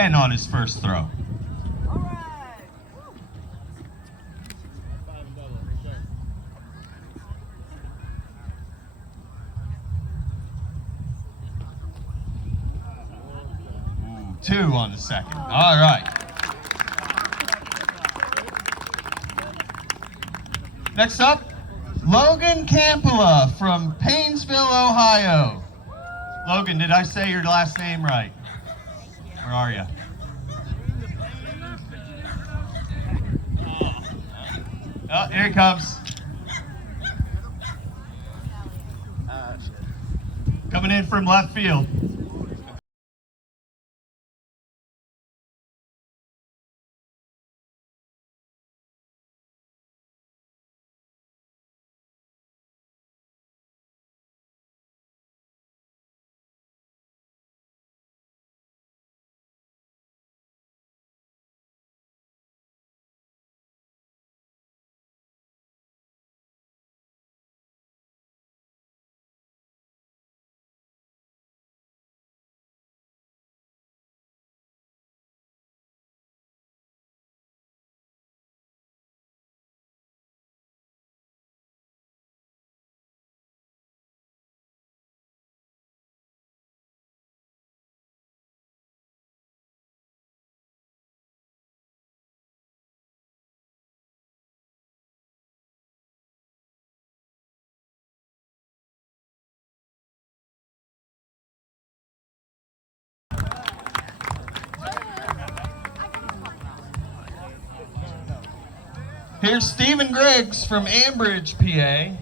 10 on his first throw. Ooh, 2 on the second. All right. Next up, Logan Campola from Painesville, Ohio. Logan, did I say your last name right? Where are you? Oh, here he comes. Coming in from left field. Here's Stephen Griggs from Ambridge, PA.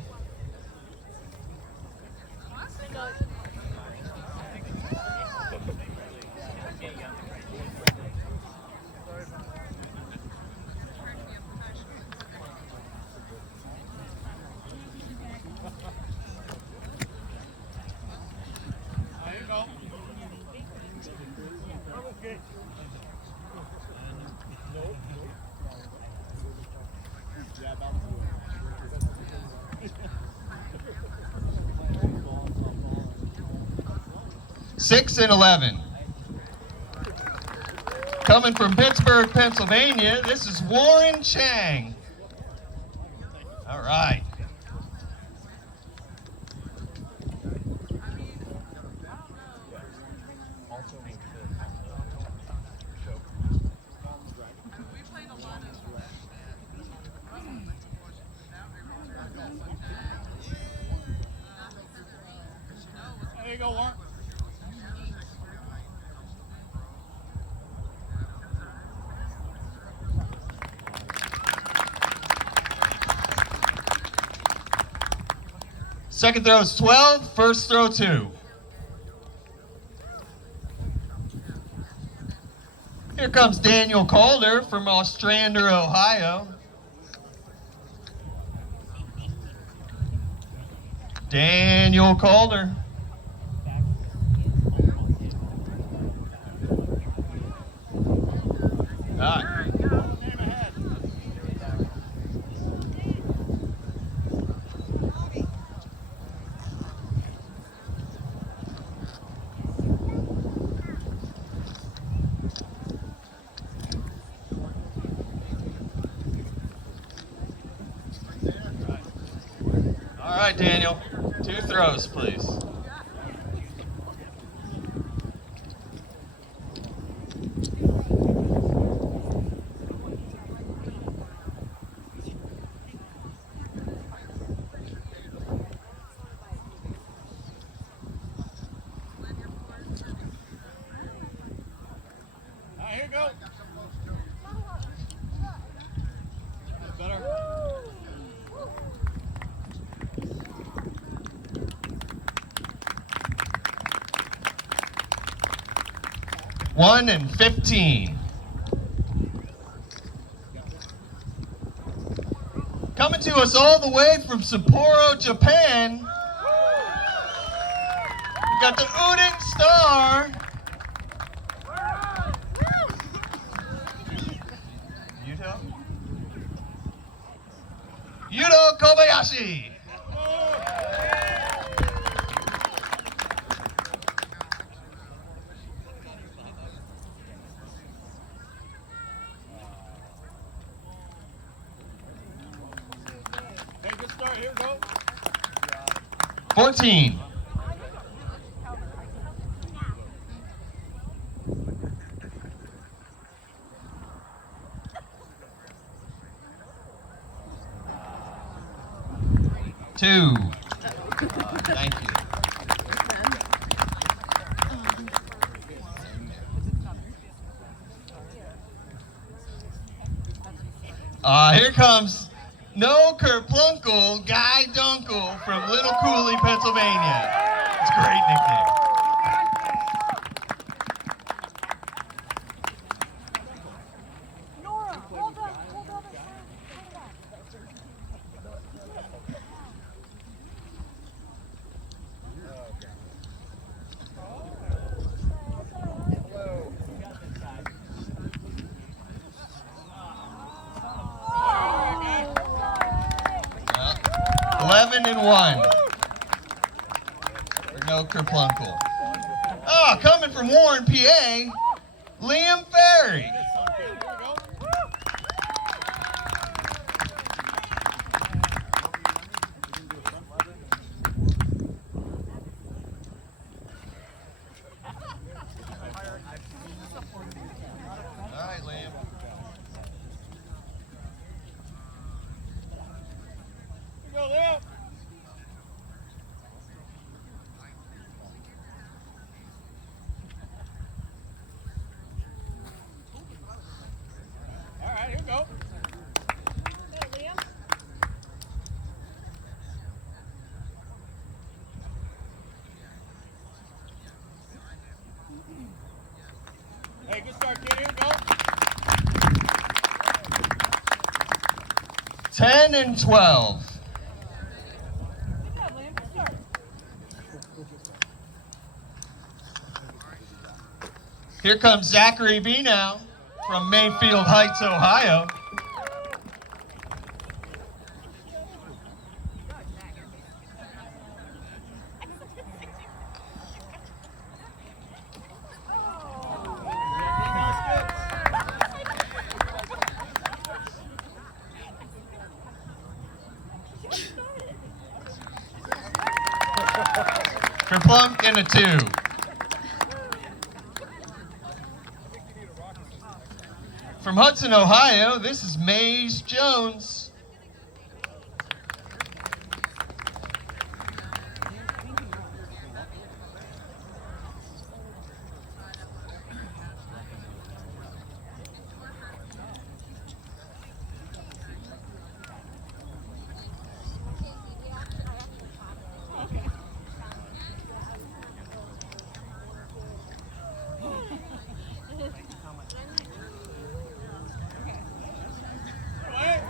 Six and 11. Coming from Pittsburgh, Pennsylvania, this is Warren Chang. All right. There you go, Warren. Second throw is 12, first throw 2. Here comes Daniel Calder from Ostrander, Ohio. Daniel Calder. All right. All right, Daniel. 2 throws, please. Here you go. Better. 1 and 15. Coming to us all the way from Sapporo, Japan, we got the Uding Star, Yuto Kobayashi. right, here we go. 14. Two. Thank you. Here comes No Kerplunkle Guy Dunkle from Little Cooley, Pennsylvania. It's a great nickname. Nora, hold up, hold up. Yeah. 11 and 1 for No Kerplunkle. Oh, coming from Warren, PA, Liam Ferry. Here we go. All right, Liam. Here we go, Leo. All right, here we go. Hey, Liam. Hey, good start, kid. Here we go. 10 and 12. Good job, Liam. Good start. Here comes Zachary B now from Mayfield Heights, Ohio. Kerplunk and a 2. From Hudson, Ohio, this is Maze Jones. Wait.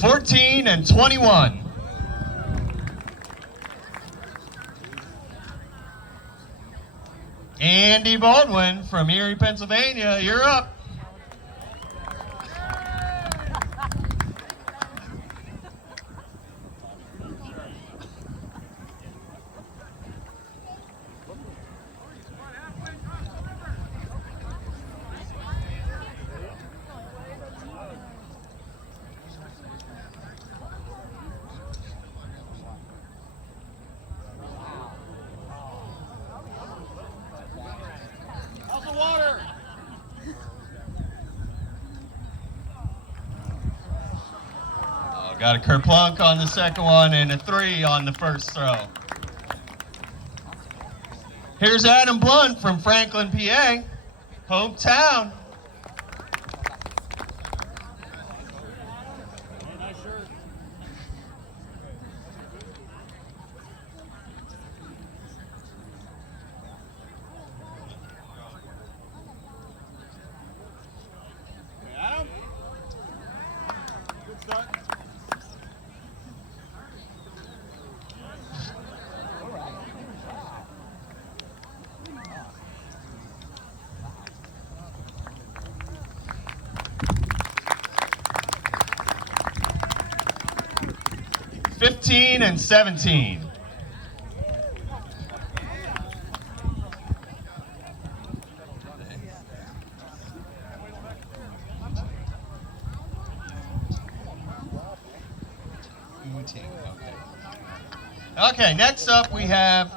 14 and 21. Andy Baldwin from Erie, Pennsylvania, you're up. How's the water? Oh, got a Kerplunk on the second one and a 3 on the first throw. Here's Adam Blunt from Franklin, PA, hometown. Hey, nice shirt. Hey, Adam. Good start. $15 and $17. Shooting. Okay. Okay, next up we have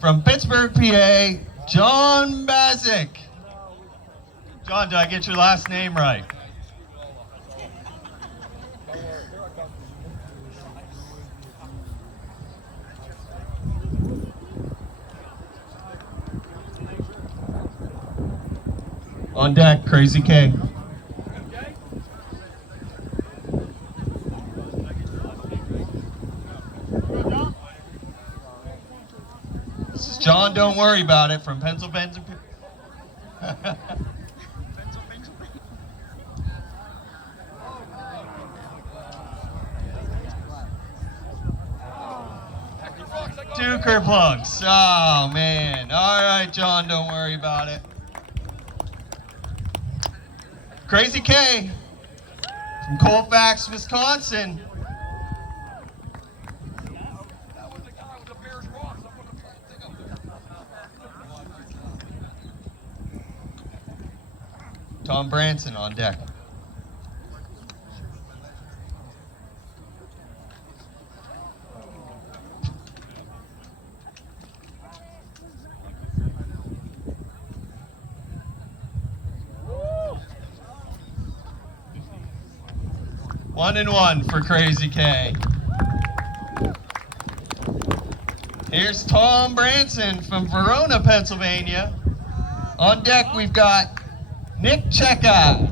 from Pittsburgh, PA, John Bazick. John, did I get your last name right? On deck, Crazy K. This is John, don't worry about it, from Pennsylvania. Duker plugs. Oh, man. All right, John, don't worry about it. Crazy K from Colfax, Wisconsin. Tom Branson on deck. One and one for Crazy K. Here's Tom Branson from Verona, Pennsylvania. On deck, we've got Nick Cheka.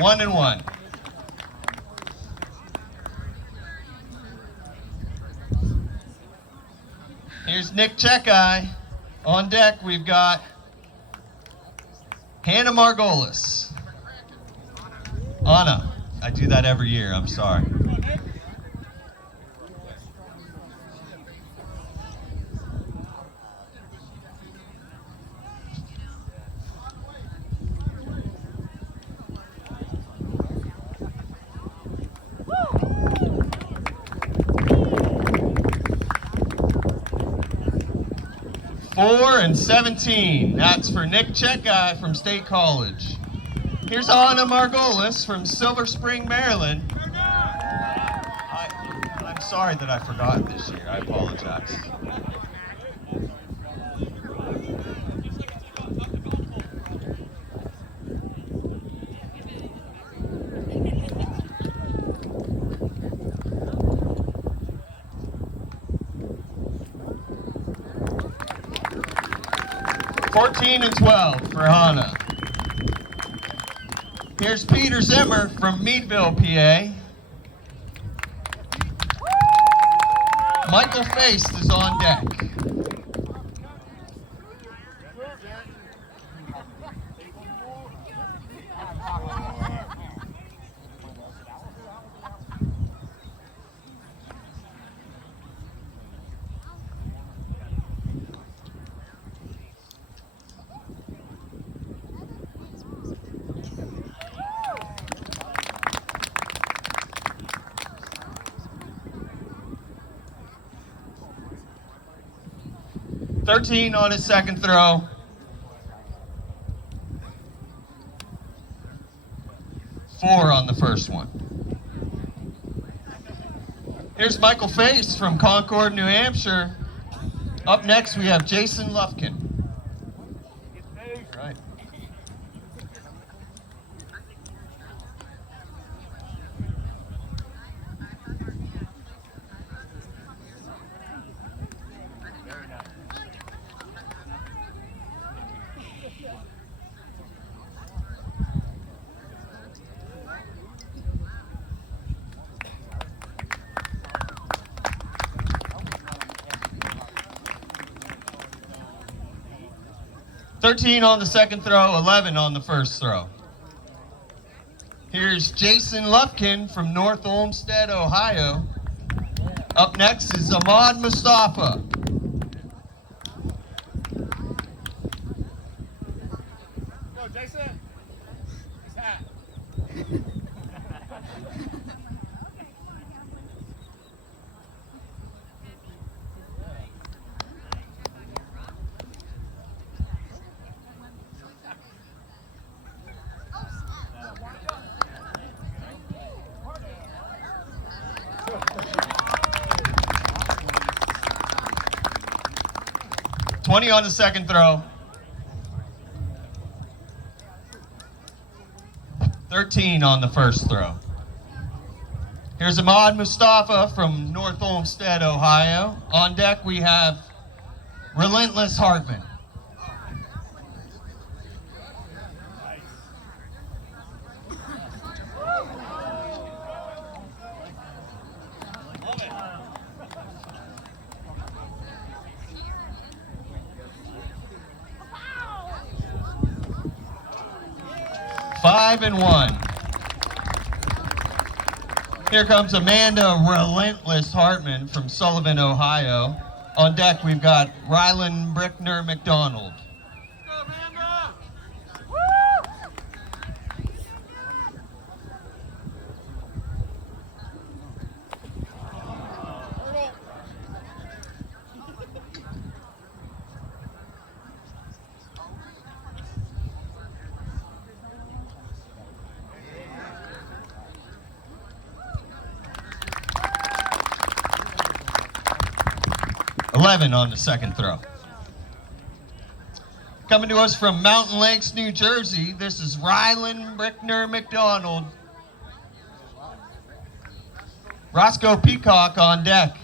One and one. Here's Nick Cheka. On deck, we've got Hannah Margolis. Anna. I do that every year, I'm sorry. Four and 17. That's for Nick Cheka from State College. Here's Anna Margolis from Silver Spring, Maryland. I'm sorry that I forgot this year. I apologize. $14 and 12 for Hannah. Here's Peter Zimmer from Meadville, PA. Michael Feist is on deck. $13 on his second throw. $4 on the first one. Here's Michael Feist from Concord, New Hampshire. Up next, we have Jason Lufkin. Right. $13 on the second throw, $11 on the first throw. Here's Jason Lufkin from North Olmsted, Ohio. Up next is Ahmad Mustafa. Jason. His hat. 20 on the second throw. 13 on the first throw. Here's Ahmad Mustafa from North Olmsted, Ohio. On deck we have Relentless Hartman. Five and one. Here comes Amanda Relentless Hartman from Sullivan, Ohio. On deck, we've got Rylan Brickner McDonald. On the second throw. Coming to us from Mountain Lakes, New Jersey, this is Rylan Brickner McDonald. Roscoe Peacock on deck.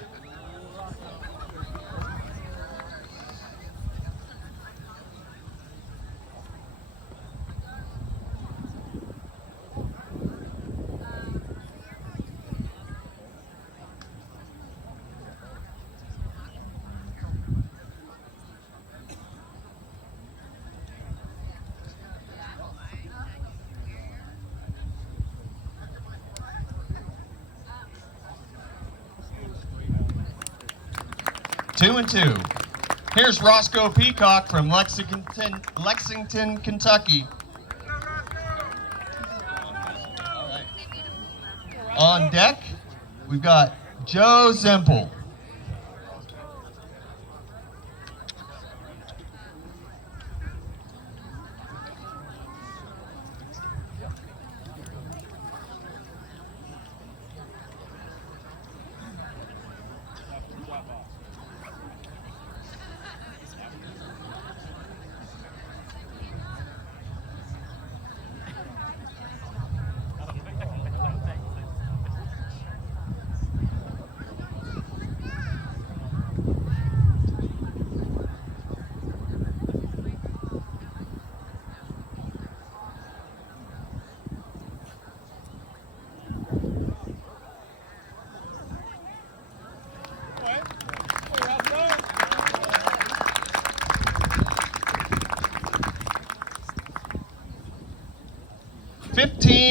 Two and two. Here's Roscoe Peacock from Lexington, Kentucky. On deck, we've got Joe Zempel.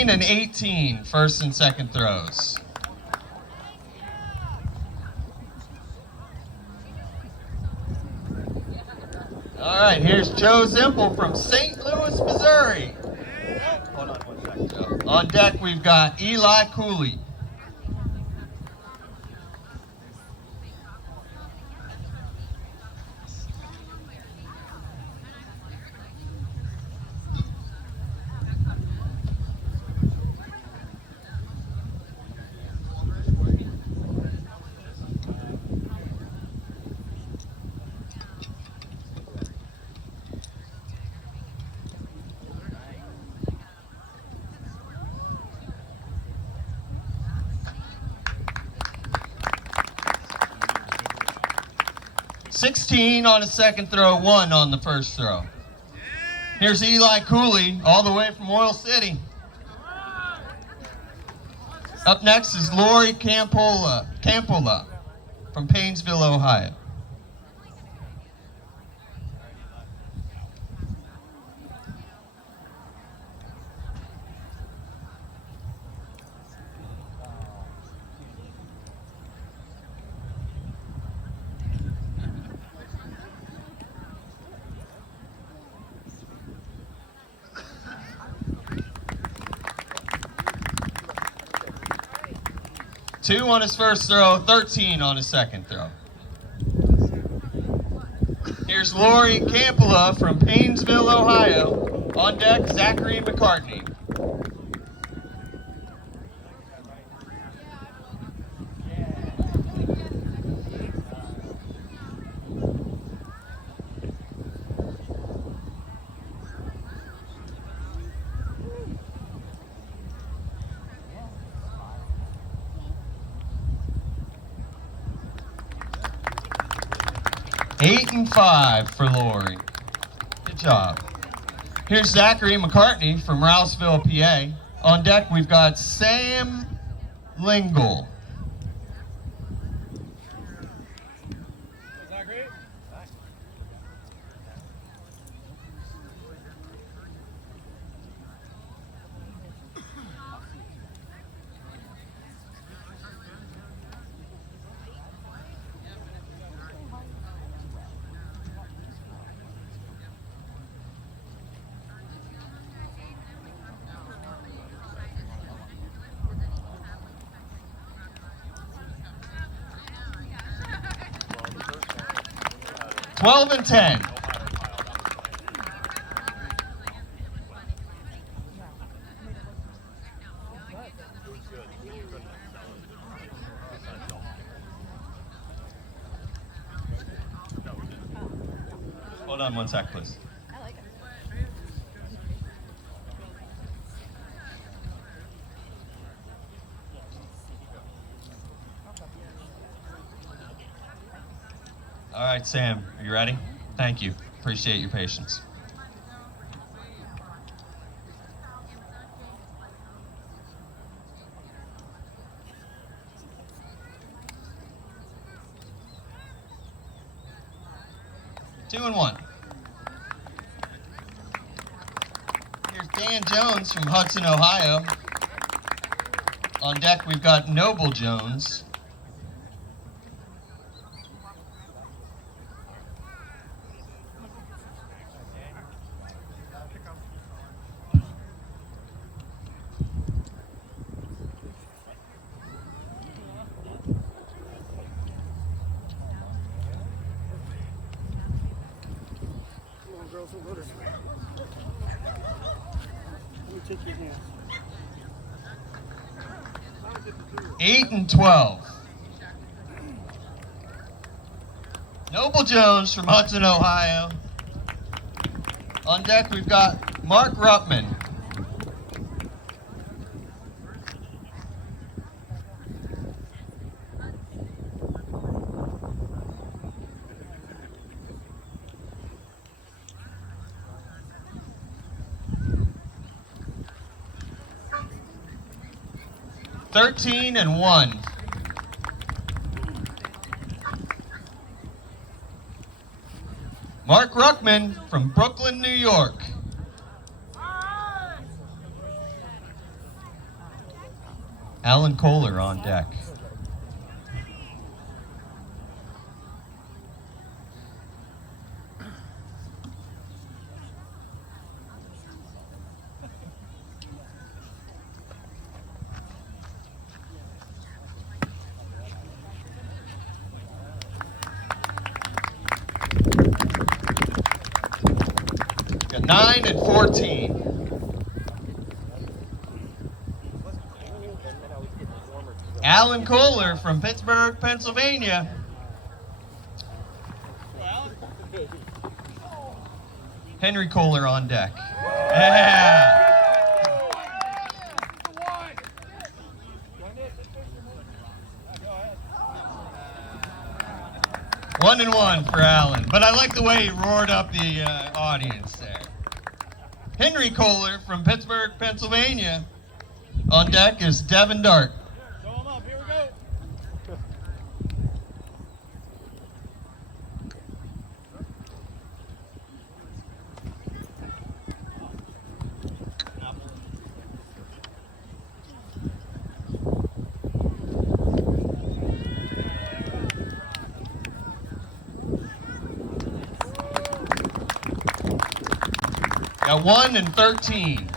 And 18, first and second throws. All right, here's Joe Zempel from St. Louis, Missouri. Hold on one second, Joe. On deck, we've got Eli Cooley. On the second throw, 1 on the first throw. Here's Eli Cooley, all the way from Oil City. Up next is Logan Campola from Painesville, Ohio. 2 on his first throw, 13 on his second throw. Here's Logan Campola from Painesville, Ohio. On deck, Zachary McCartney. Eight and 5 for Lori. Good job. Here's Zachary McCartney from Rouseville, PA. On deck, we've got Sam Lingle. Is that great? 12 and 10. Hold on one sec, please. I like it. All right, Sam, are you ready? Thank you. Appreciate your patience. Two and 1. Here's Dan Jones from Hudson, Ohio. On deck, we've got Noble Jones. Let me take your hands. 8 and 12. Noble Jones from Hudson, Ohio. On deck, we've got Mark Ruppman. Thirteen and 1. Mark Ruckman from Brooklyn, New York. Alan Kohler on deck. Got 9 and 14. Alan Kohler from Pittsburgh, Pennsylvania. Henry Kohler on deck. Yeah. 1 and 1 for Alan, but I like the way he roared up the audience there. Henry Kohler from Pittsburgh, Pennsylvania. On deck is Devin Dart. Show him up. Here we go. Got 1 and 13.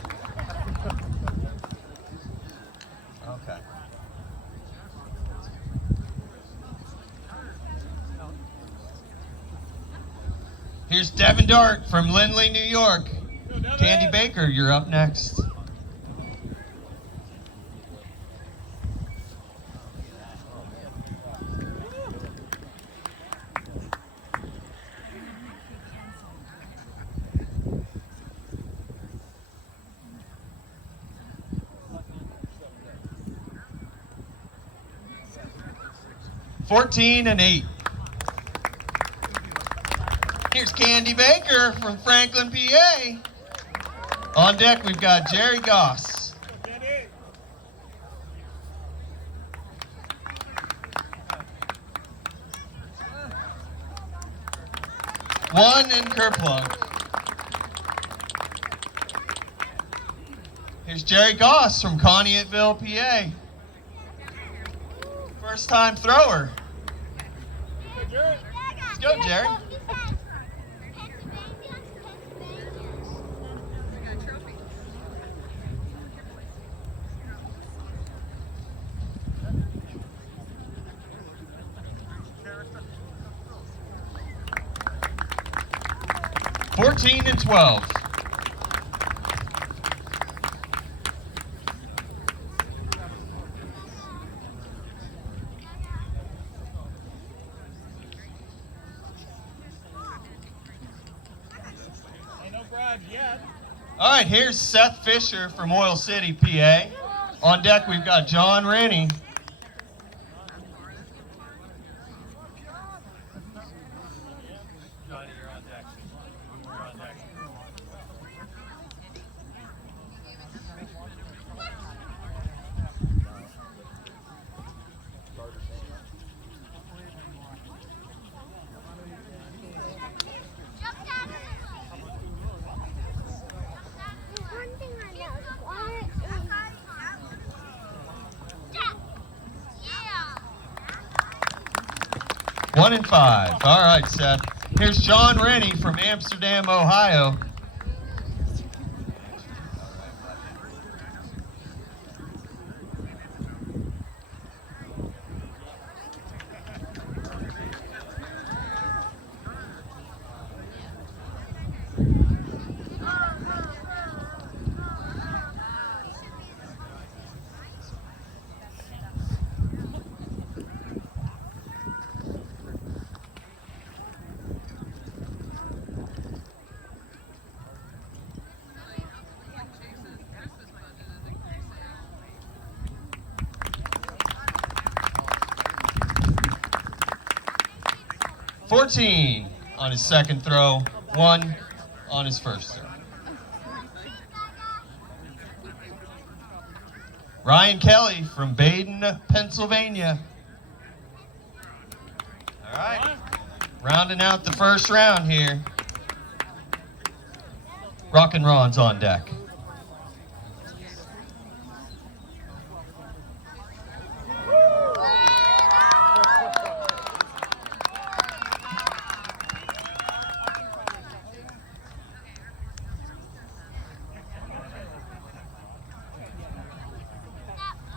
Okay. Devin Dart from Lindley, New York. Go, Devin. Candy Baker, you're up next. $14 and $8. Here's Candy Baker from Franklin, PA. On deck, we've got Jerry Goss. Candy. One in Kerplunk. Here's Jerry Goss from Conneautville, PA. First time thrower. Go, Jared. Let's go, Jerry. $14 and $12. Ain't no bribes yet. All right, here's Seth Fisher from Oil City, PA. On deck, we've got John Rennie. Johnny, you're on deck. You're on deck. One thing I know is why. Yeah. 1 and 5. All right, Seth. Here's John Rennie from Amsterdam, Ohio. $14 on his second throw, 1 on his first throw. Ryan Kelly from Baden, Pennsylvania. All right, rounding out the first round here. Rock and Ron's on deck.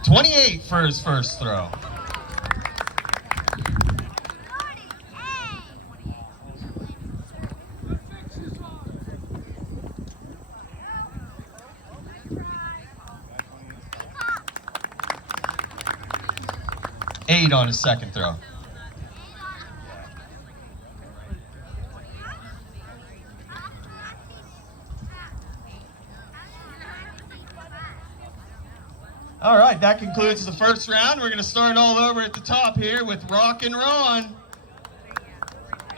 $28 for his first throw. $8 on his second throw. All right, that concludes the first round. We're going to start all over at the top here with Rock and Ron.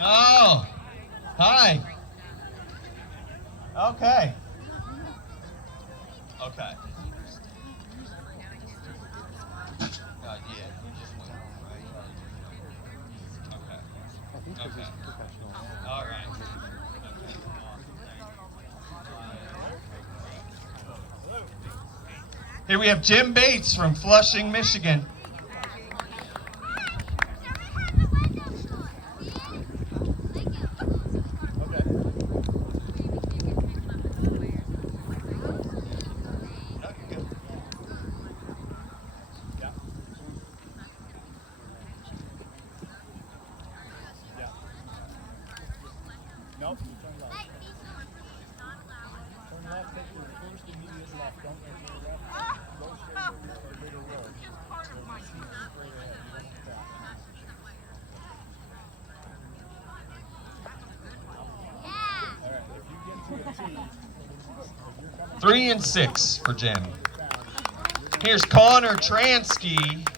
Oh, hi. Okay. Okay. Yeah. Okay. Okay. All right. Here we have Jim Bates from Flushing, Michigan. Nope. 3 and 6 for Jim. Here's Connor Transky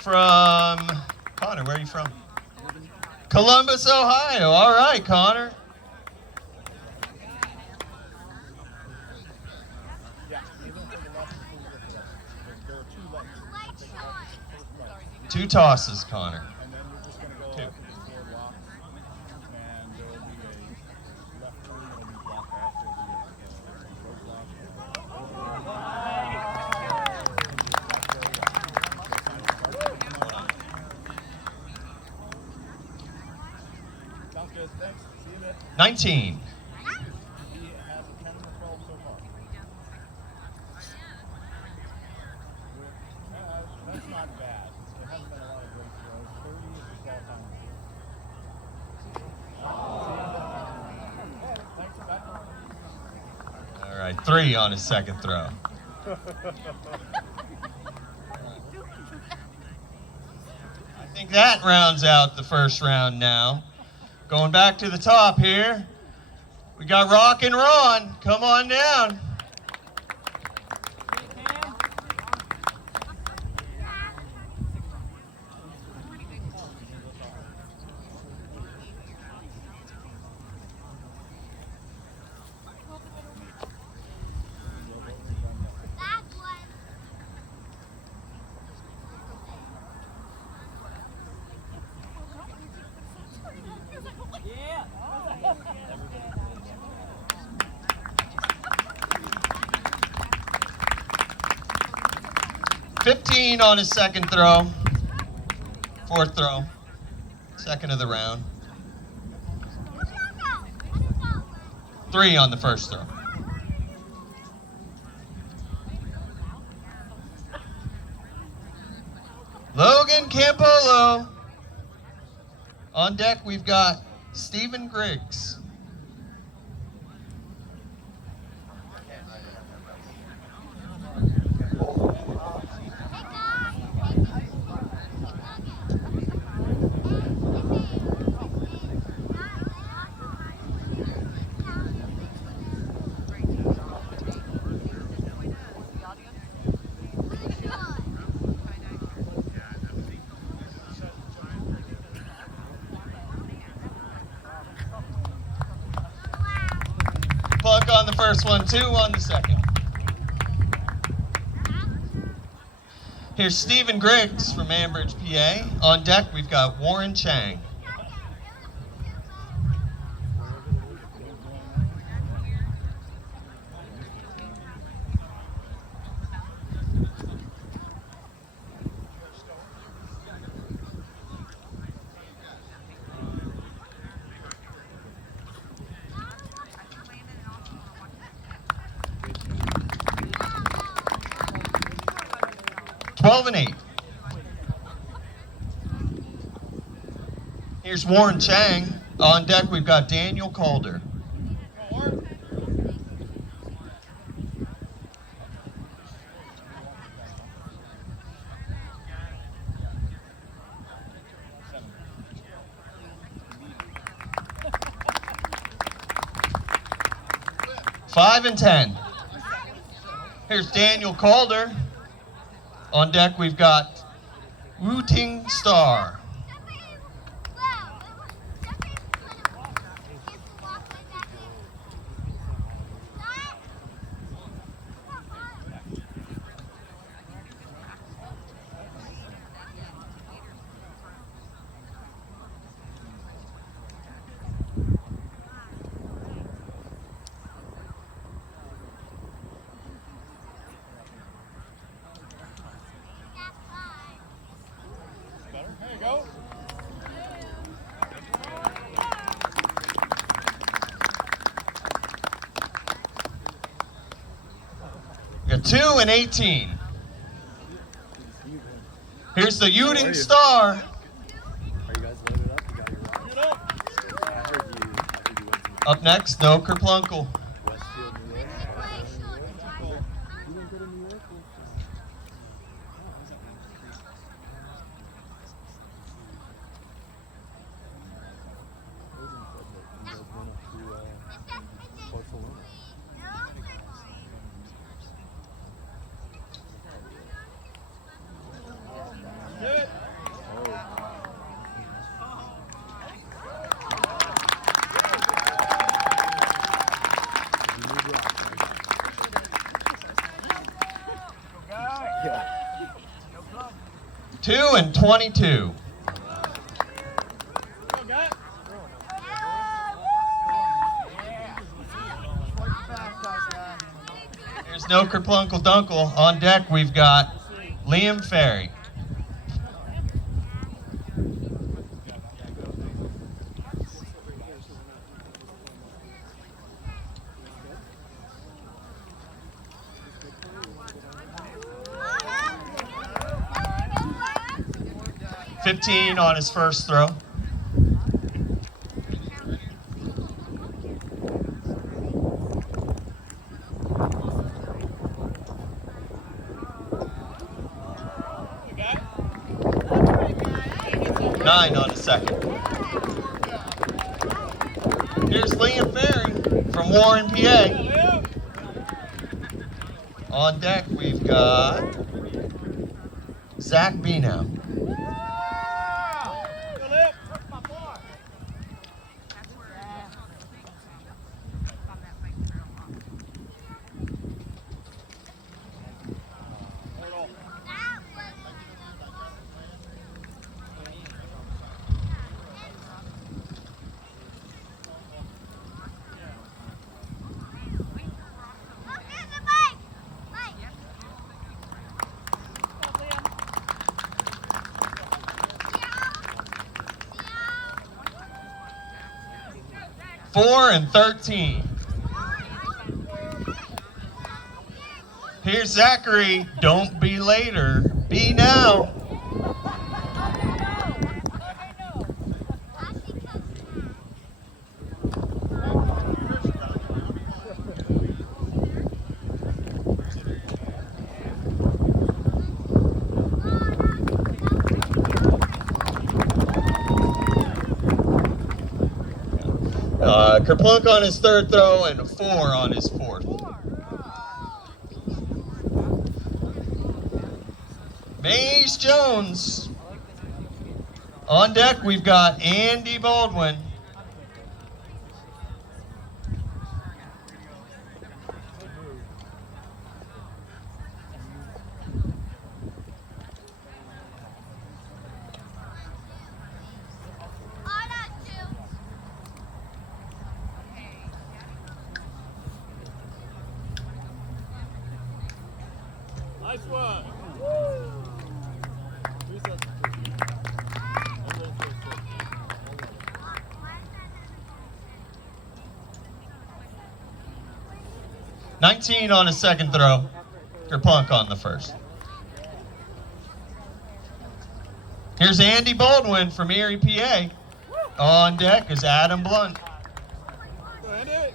from, Connor, where are you from? Columbus, Ohio. All right, Connor. Two tosses, Connor. Two. Sounds good. Thanks. See you, Nick. 19. He has a 10 or 12 so far. That's not bad. There hasn't been a lot of great throws. 30 is his all-time. Thanks, Beck. All right, 3 on his second throw. I think that rounds out the first round now. Going back to the top here, we got Rock and Ron. Come on down. That one. Yeah. 15 on his second throw. Fourth throw. Second of the round. 3 on the first throw. Logan Campola. On deck, we've got Stephen Griggs. Plunk on the first one, 2 on the second. Here's Stephen Griggs from Ambridge, PA. On deck, we've got Warren Chang. And 8. Here's Warren Chang. On deck, we've got Daniel Calder. Five and 10. Here's Daniel Calder. On deck, we've got Wu Ting Star. There you go. We got 2 and 18. Here's the Uting Star. Are you guys loaded up? You got your rock? Get up. I heard you went to Up next, No Kerplunkel. Westfield, New York. 2 and 22. There's no Kerplunkle Dunkle. On deck, we've got Liam Ferry. $15 on his first throw. $9 on his second. Here's Liam Ferry from Warren, PA. On deck, we've got Zach Benow. $4 and 13. Here's Zachary. Don't be later. Be now. Kerplunk on his third throw and a 4 on his fourth. Maze Jones. On deck, we've got Andy Baldwin. Nice one. 19 on his second throw. Kerplunk on the first. Here's Andy Baldwin from Erie, PA. On deck is Adam Blunt. Go ahead, Andy.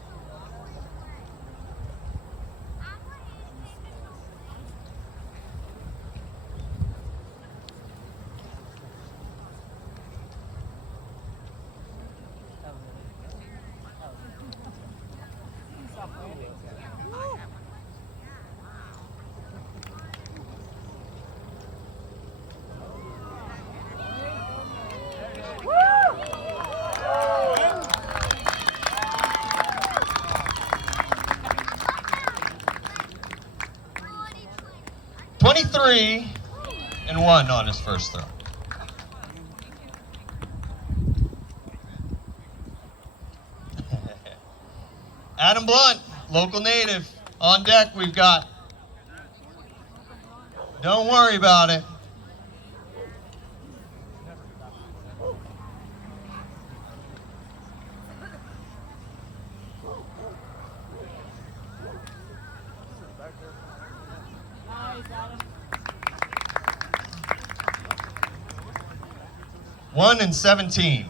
$23 and 1 on his first throw. Adam Blunt, local native. On deck, we've got Don't Worry About It. $1 and 17.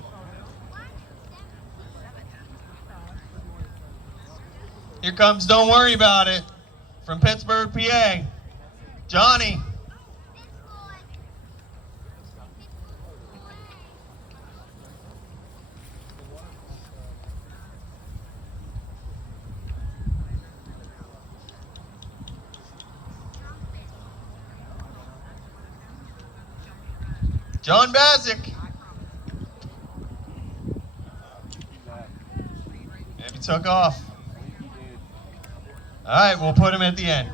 Here comes Don't Worry About It from Pittsburgh, PA. Johnny. John Bazick. Maybe took off. All right, we'll put him at the end.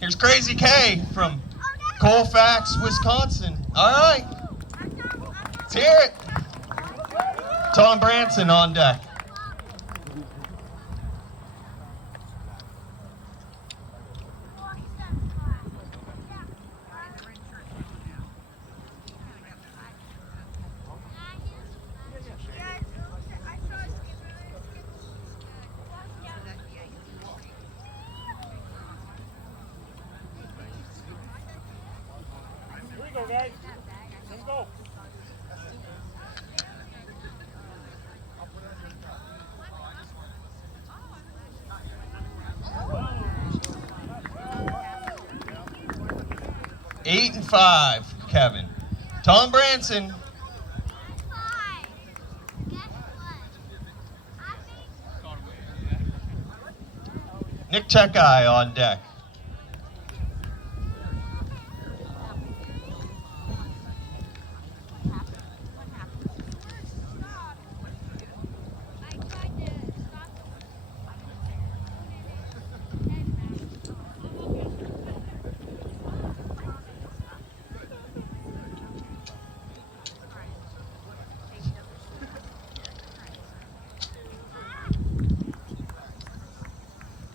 Here's Crazy K from Colfax, Wisconsin. All right. Let's hear it. Tom Branson on deck. Here we go, guys. Let's go. Eight and 5, Kevin. Tom Branson. Nick Checkeye on deck.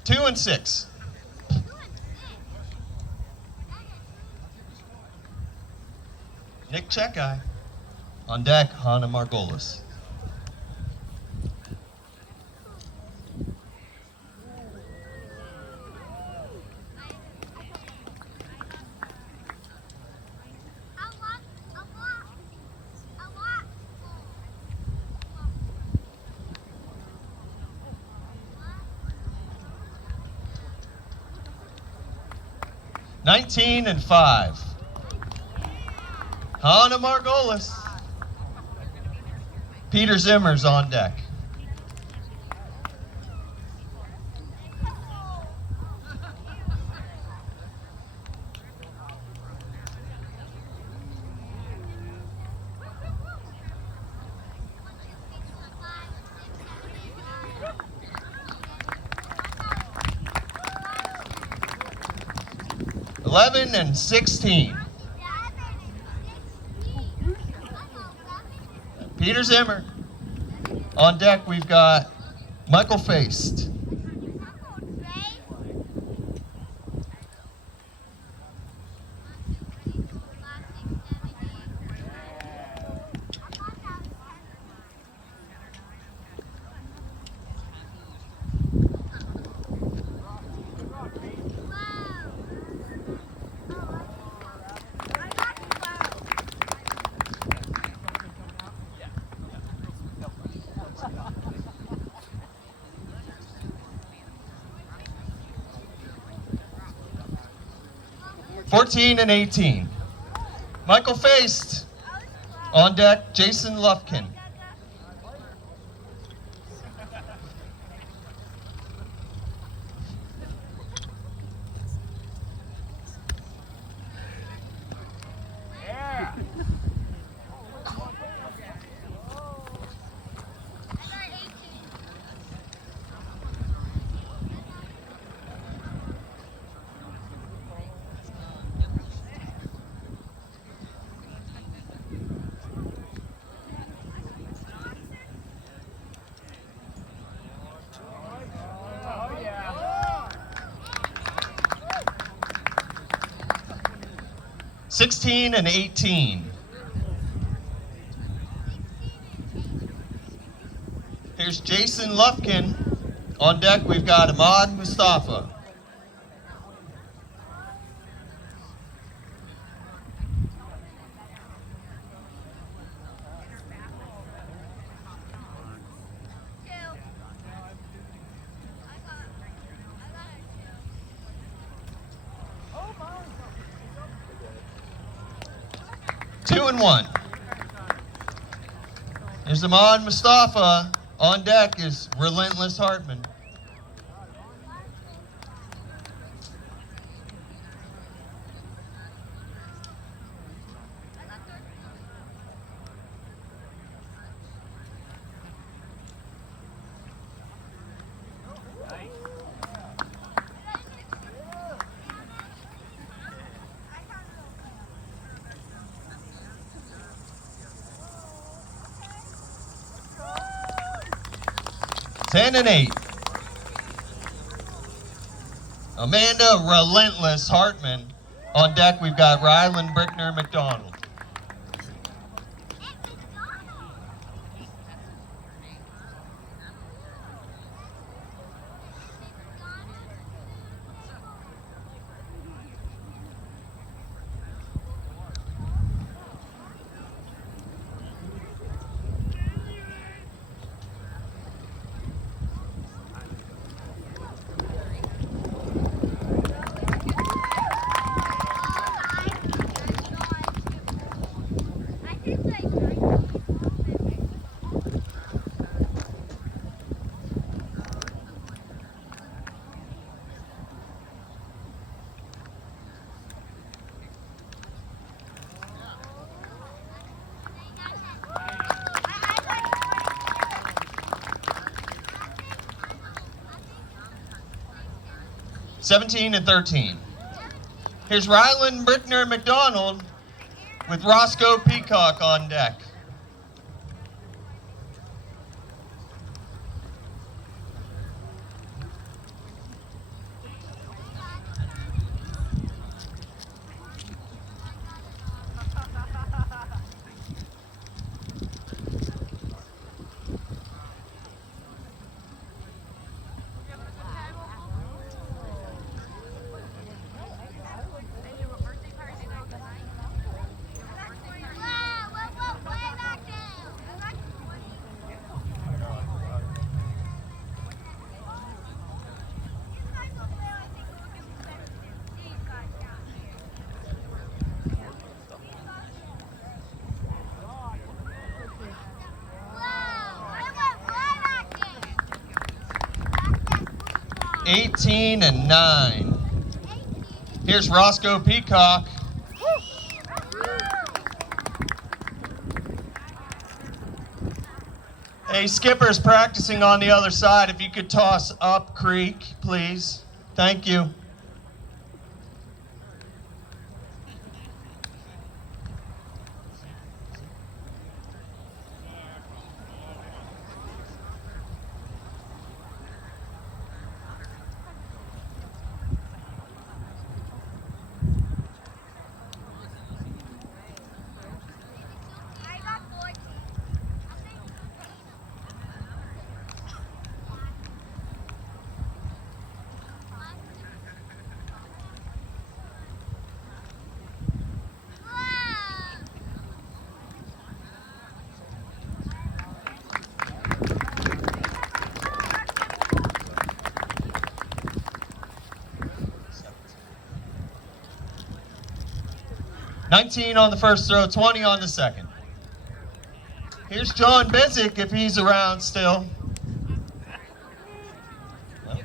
Two and 6. Nick Checkeye on deck. Hannah Margolis. Nineteen and 5. Hannah Margolis. Peter Zimmer's on deck. Eleven and 16. Peter Zimmer. On deck, we've got Michael Feist. Fourteen and 18. Michael Feist. On deck, Jason Lufkin. Yeah. 16 and 18. Here's Jason Lufkin. On deck, we've got Ahmad Mustafa. Two and 1. Here's Ahmad Mustafa. On deck is Relentless Hartman. 10 and 8. Amanda Relentless Hartman. On deck, we've got Rylan Brickner McDonald. (17 and 13). Here's Rylan Brickner McDonald with Roscoe Peacock on deck. (18 and 9). Here's Roscoe Peacock. Hey, skipper's practicing on the other side. If you could toss up creek, please. Thank you. (19 on the first throw, 20 on the second. Here's John Bizik if he's around still. Well.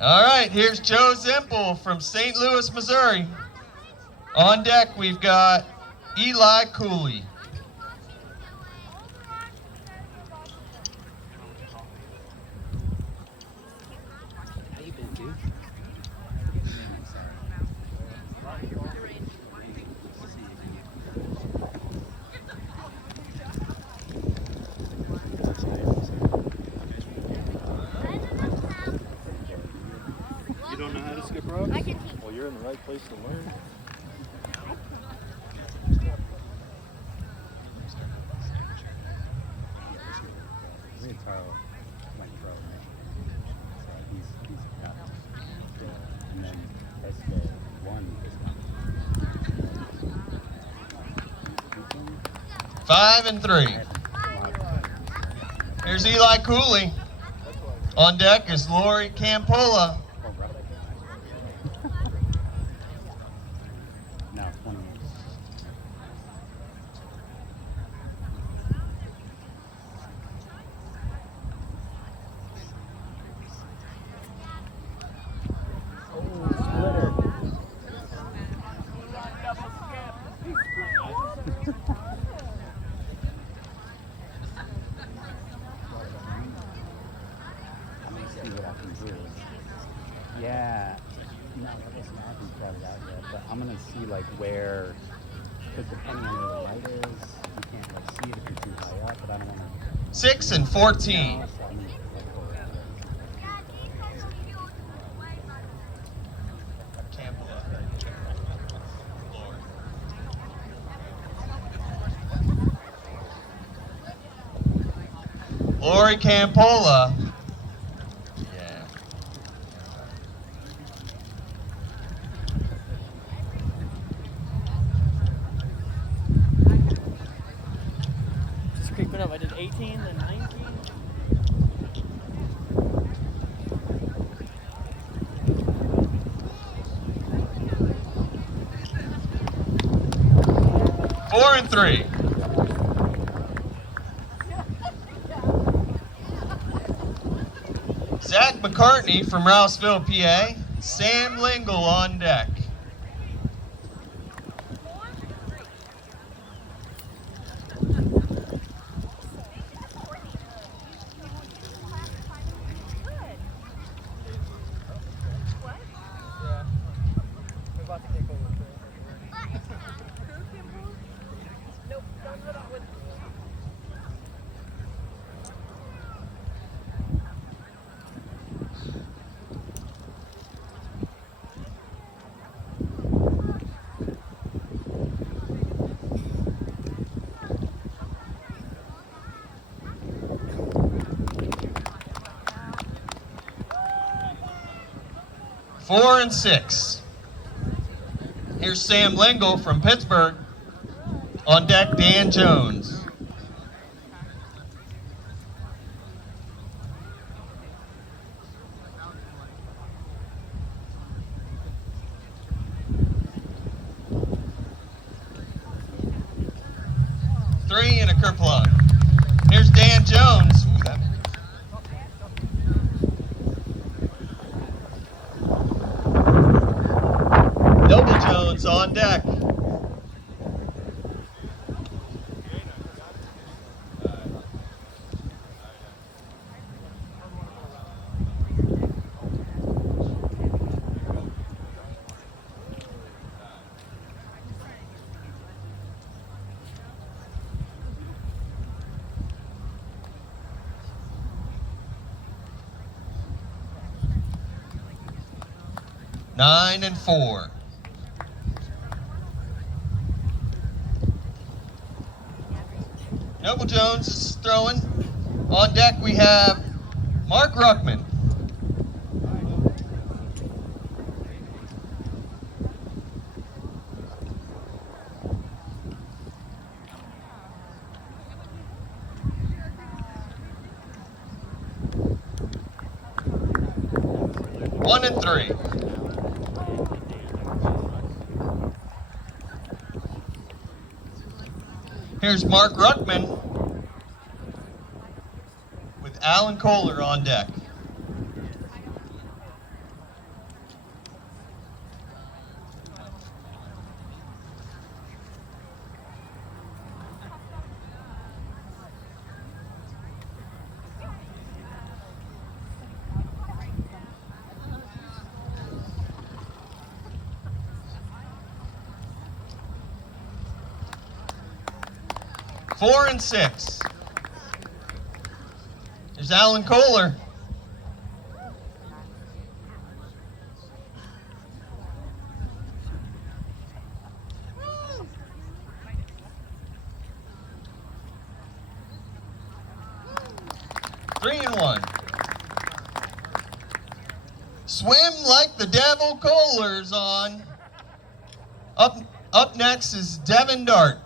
All right, here's Joe Zimpel from St. Louis, Missouri. On deck, we've got Eli Cooley. You don't know how to skip ropes? I can teach. Well, you're in the right place to learn. Me and Tyler like to throw, right? So he's captain. And then SK one is 5 and 3. Here's Eli Cooley. On deck is Logan Campola. No, 28. See what I can do. Yeah. No, that wasn't Abby brought it out yet, but I'm gonna see like where Because depending on where the light is, you can't like see it if you're too high up. But I don't want to. 6 and 14. Campola. Lori Campola. Yeah. Just creeping up. I did 18, then 19. Four and 3. Zach McCartney from Rouseville, PA. Sam Lingle on deck. Yeah. We're about to take over. Nope, don't let it with. 4 and 6. Here's Sam Lingle from Pittsburgh. On deck, Dan Jones. Three and a kerplunk. Here's Dan Jones. Ooh, that Noble Jones on deck. Nine and 4. Noble Jones is throwing. On deck we have Mark Ruckman. One and 3. Here's Mark Ruckman with Alan Kohler on deck. Four and 6. There's Alan Kohler. Three and 1. Swim like the devil, Kohler's on. Up next is Devin Dart.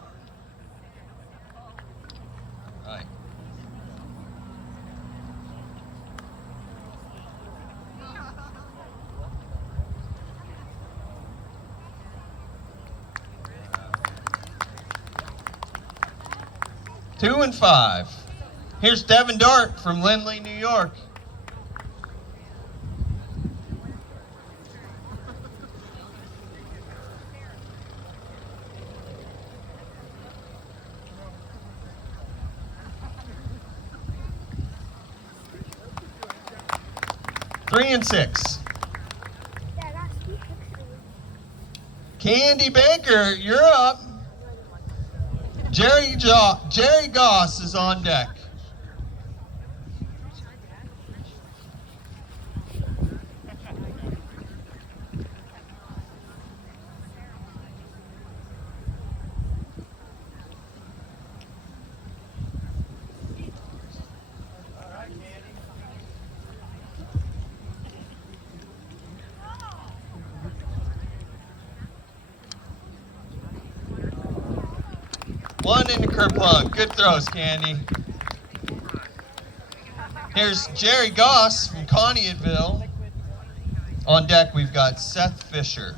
Right. Two and 5. Here's Devin Dart from Lindley, New York. Three and 6. Dad, that's me picturing. Candy Baker, you're up. Jerry Goss is on deck. One into Kerplunk. Good throws, Candy. Here's Jerry Goss from Conneautville. On deck, we've got Seth Fisher.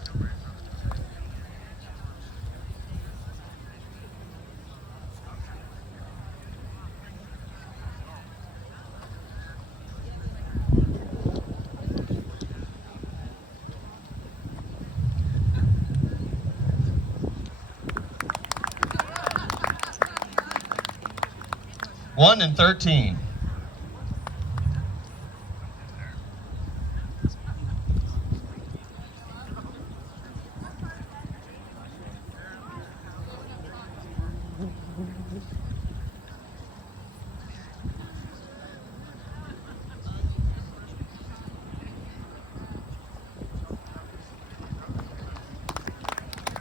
One and 13.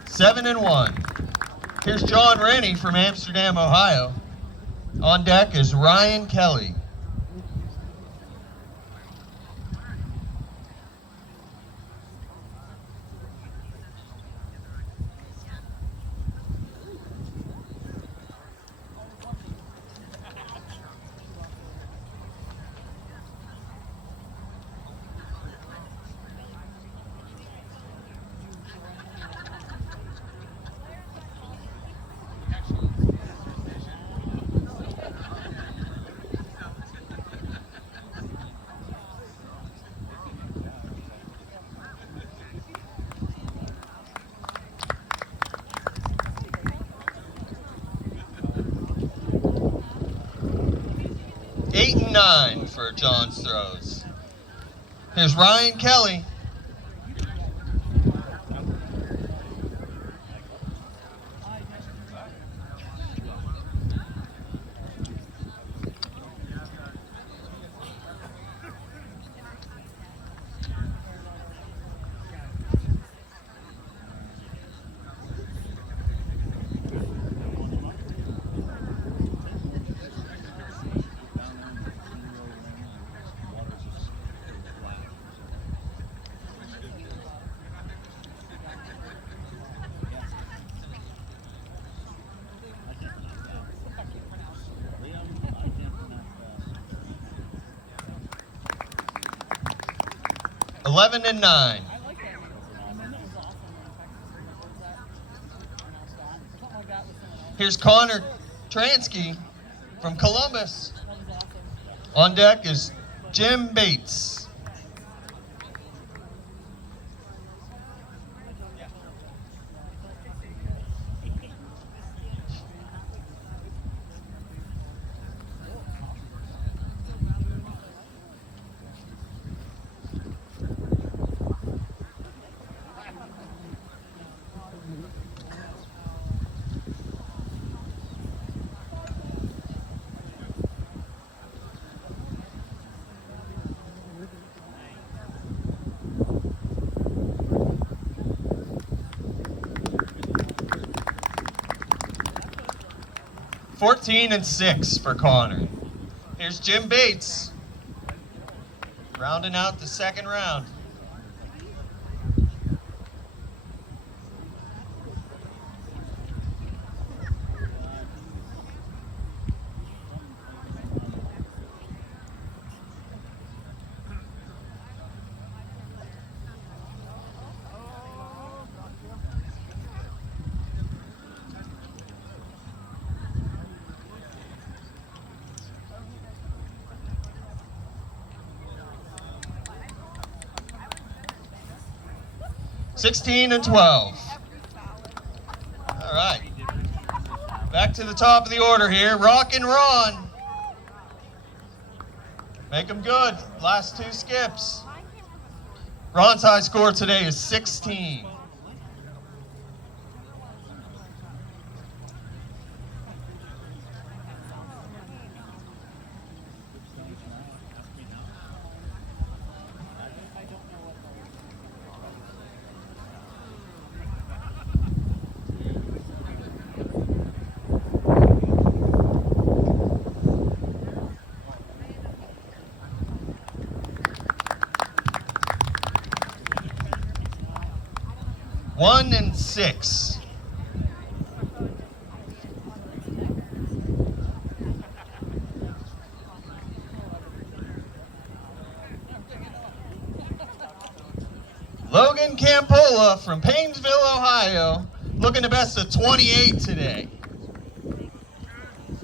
Seven and 1. Here's John Rennie from Amsterdam, Ohio. On deck is Ryan Kelly. Eight and 9 for John's throws. Here's Ryan Kelly. Eleven and 9. Here's Connor Transky from Columbus. On deck is Jim Bates. and 6 for Connor. Here's Jim Bates, rounding out the second round. $16 and 12. All right. Back to the top of the order here. Rock and Ron. Make them good. Last two skips. Ron's high score today is 16. 1 and 6. Logan Campola from Painesville, Ohio, looking the best of 28 today.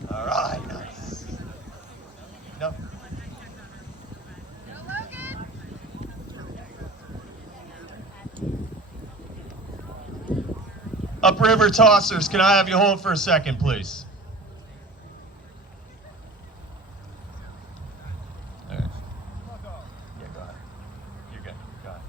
All right, nice. No. Upriver tossers, can I have you hold for a second, please? All right. Yeah, go ahead. You're good. Go ahead.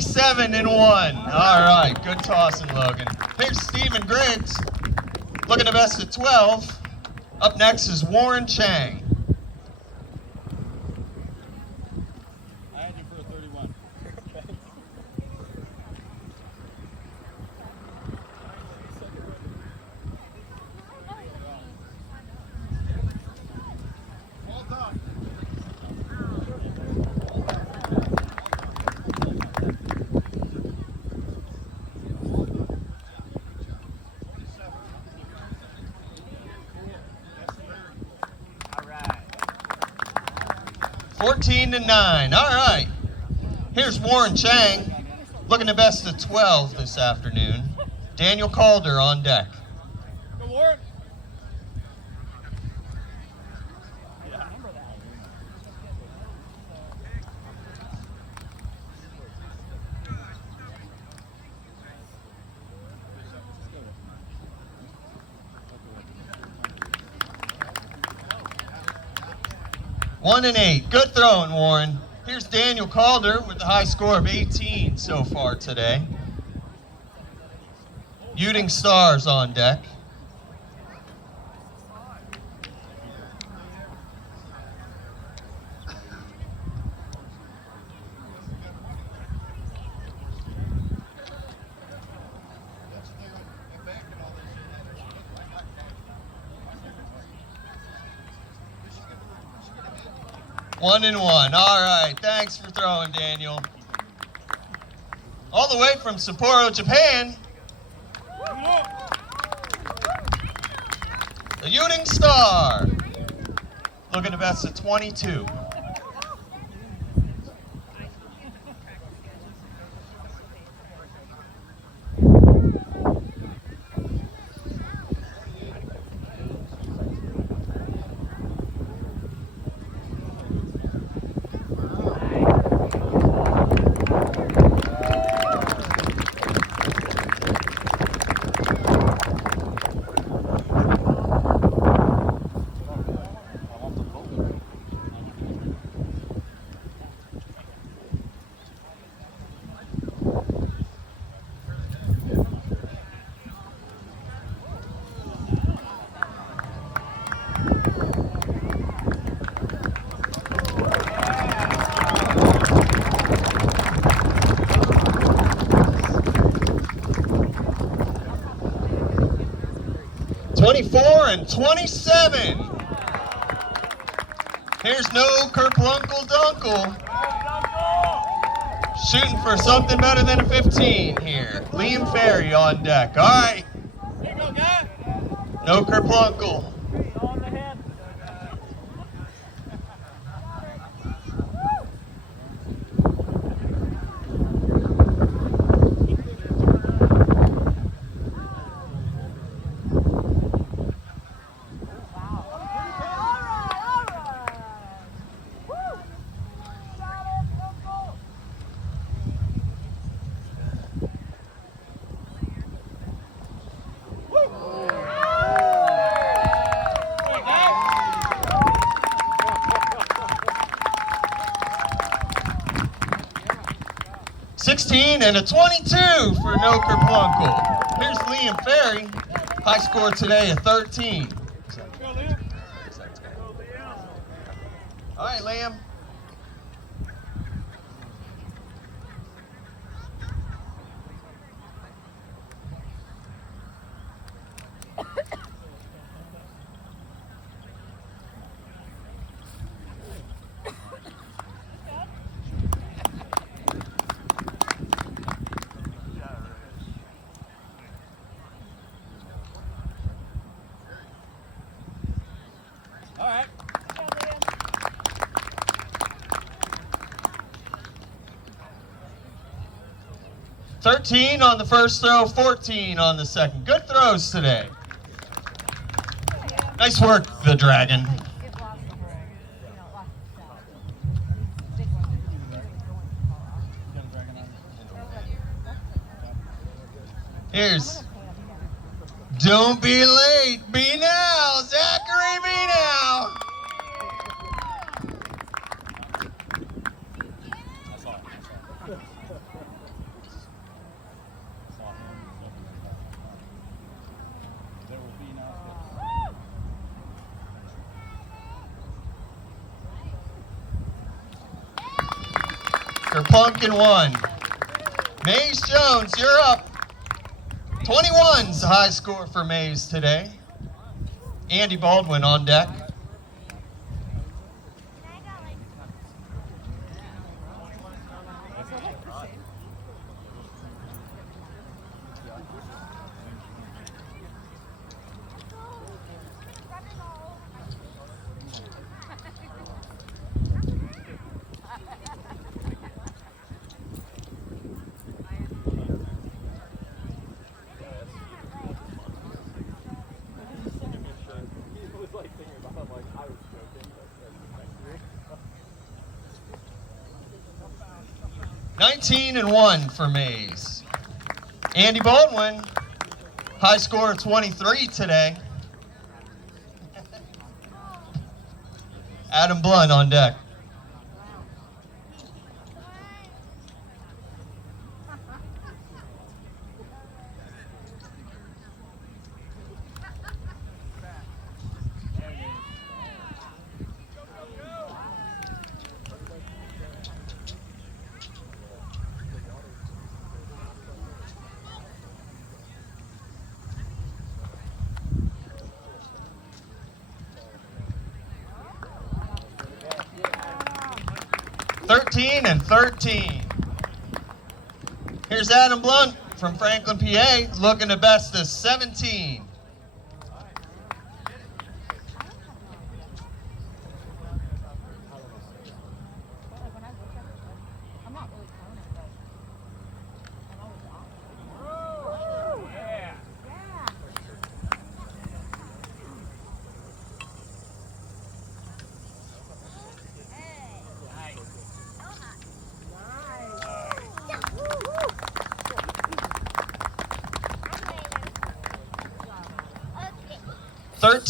Seven and 1. All right, good tossing, Logan. Here's Stephen Griggs, looking the best of 12. Up next is Warren Chang. I had you for a 31. 14 to 9. All right. Here's Warren Chang, looking the best of 12 this afternoon. Daniel Calder on deck. Go, Warren. One and 8. Good throwing, Warren. Here's Daniel Calder with the high score of 18 so far today. Uting Stars on deck. One and 1. All right. Thanks for throwing, Daniel. All the way from Sapporo, Japan, the Uting Star, looking the best at 22. And 27. Here's no Kerplunkel Dunkle. Shooting for something better than a 15 here. Liam Ferry on deck. All right. No Kerplunkel. And a 22 for no Kerplunkel. Here's Liam Ferry. High score today, a 13. All right, Liam. All right. 13 on the first throw, 14 on the second. Good throws today. Nice work, the Dragon. Here's Don't Be Late, Be Now, Zachary, Be Now. There will be no For Pumpkin 1. Maze Jones, you're up. 21's the high score for Maze today. Andy Baldwin on deck. It was like thinking about it, like I was joking. 19-1 for Maze. Andy Baldwin, high score of 23 today. Adam Blunt on deck. and 13. Here's Adam Blunt from Franklin, PA, looking to best of 17.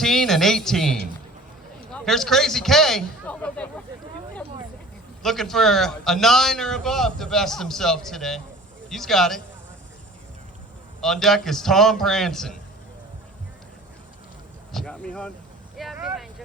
and 18. Here's Crazy K, looking for a 9 or above to best himself today. He's got it. On deck is Tom Branson. You got me, hon? Yeah, I'm behind you. Yeah.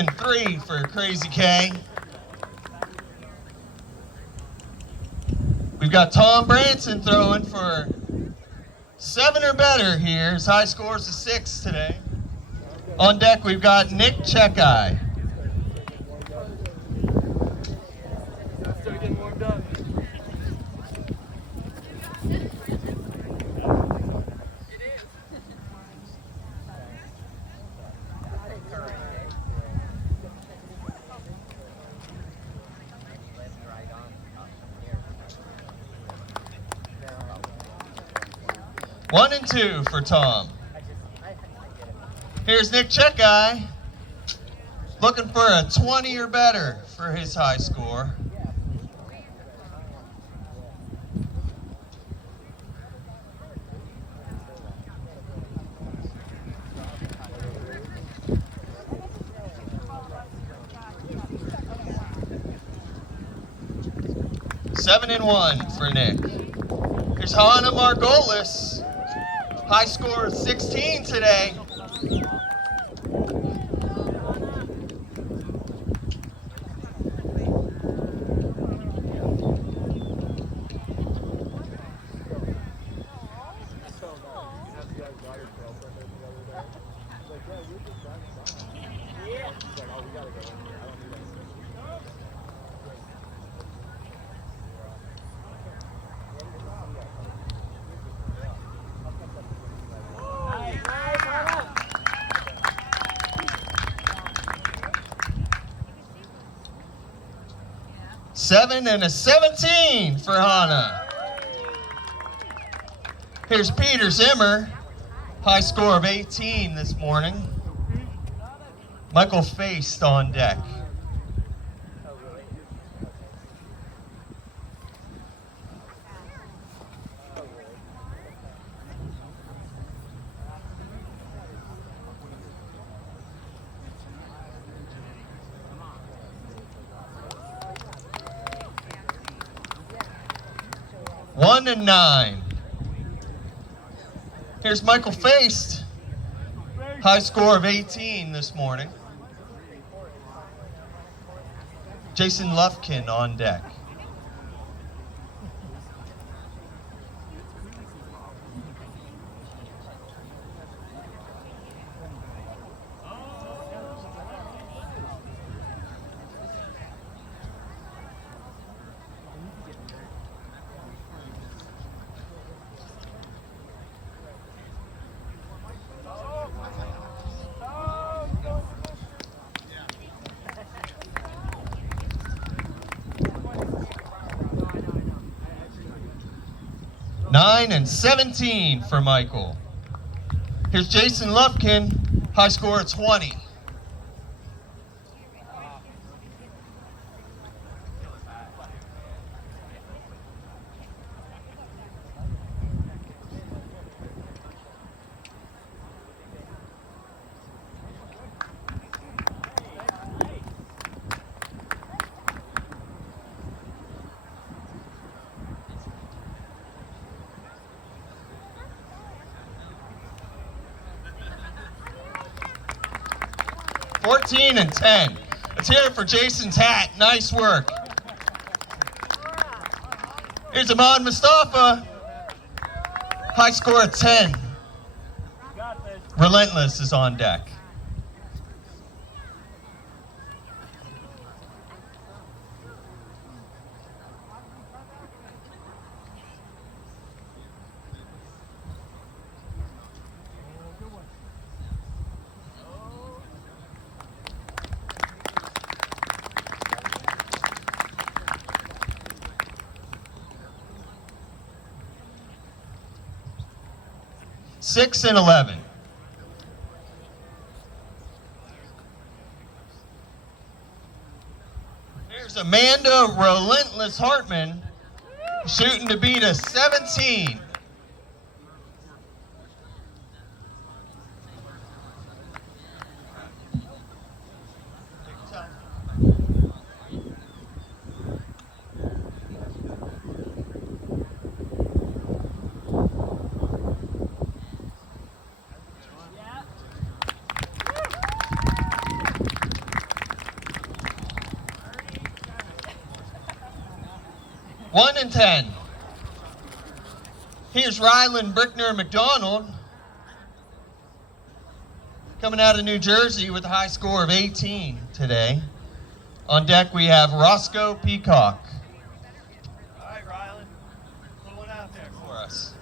and 3 for Crazy K. We've got Tom Branson throwing for 7 or better here. His high scores is 6 today. On deck, we've got Nick Checkeye. Still getting warmed up. 1 and 2 for Tom. Here's Nick Checkeye, looking for a 20 or better for his high score. Seven and 1 for Nick. Here's Hannah Margolis. High score of 16 today. Seven and a 17 for Hannah. Here's Peter Zimmer, high score of 18 this morning. Michael Feist on deck. One and 9. Here's Michael Feist, high score of 18 this morning. Jason Lufkin on deck. Nine and 17 for Michael. Here's Jason Lufkin, high score of 20. $14 and 10. Let's hear it for Jason's hat. Nice work. Here's Ahmad Mustafa. High score of 10. Relentless is on deck. Six and 11. Here's Amanda Relentless Hartman shooting to beat a 17. One and 10. Here's Ryland Brickner McDonald coming out of New Jersey with a high score of 18 today. On deck we have Roscoe Peacock. All right, Ryland, put one out there for us.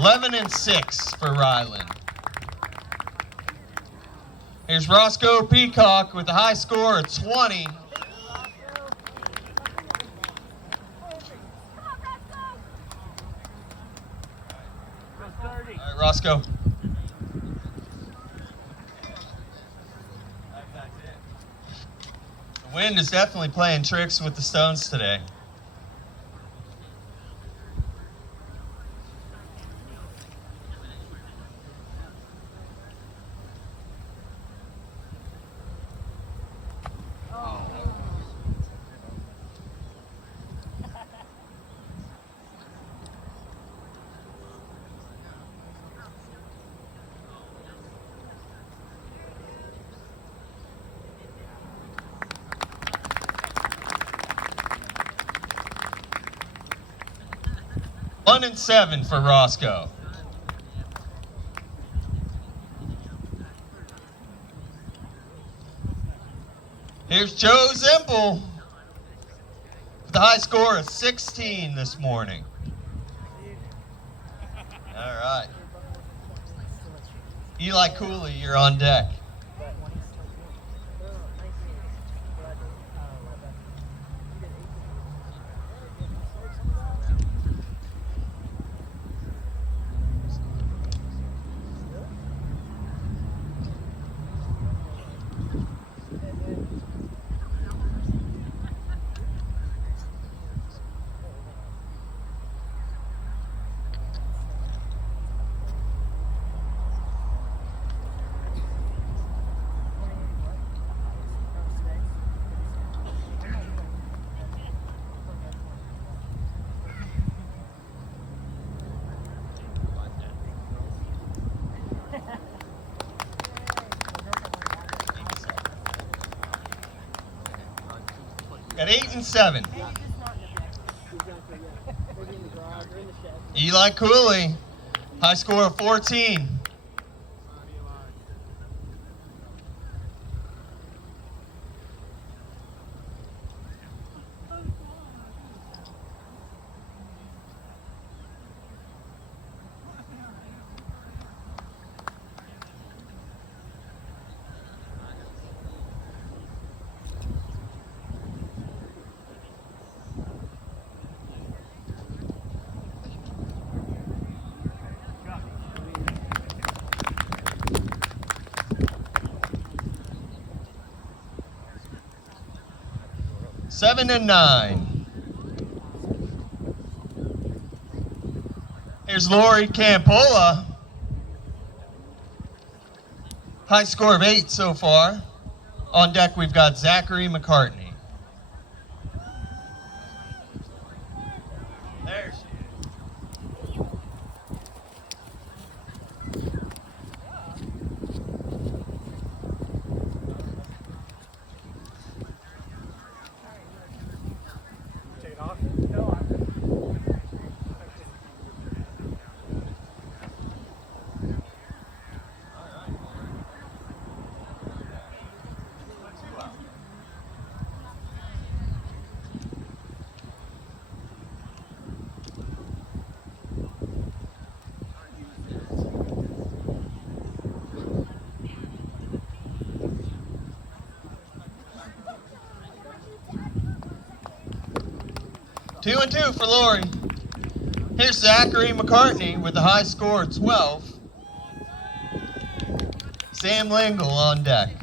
11-6 for Ryland. Here's Roscoe Peacock with a high score of 20. All right, Roscoe. The wind is definitely playing tricks with the stones today. One and 7 for Roscoe. Here's Joe Zempel with the high score of 16 this morning. All right. Eli Cooley, you're on deck. At 8 and 7. Eli Cooley, high score of 14. Seven and 9. Here's Logan Campola. High score of 8 so far. On deck, we've got Zachary McCartney. There she is. Take it off? Two and 2 for Lori. Here's Zachary McCartney with a high score of 12. Sam Lingle on deck.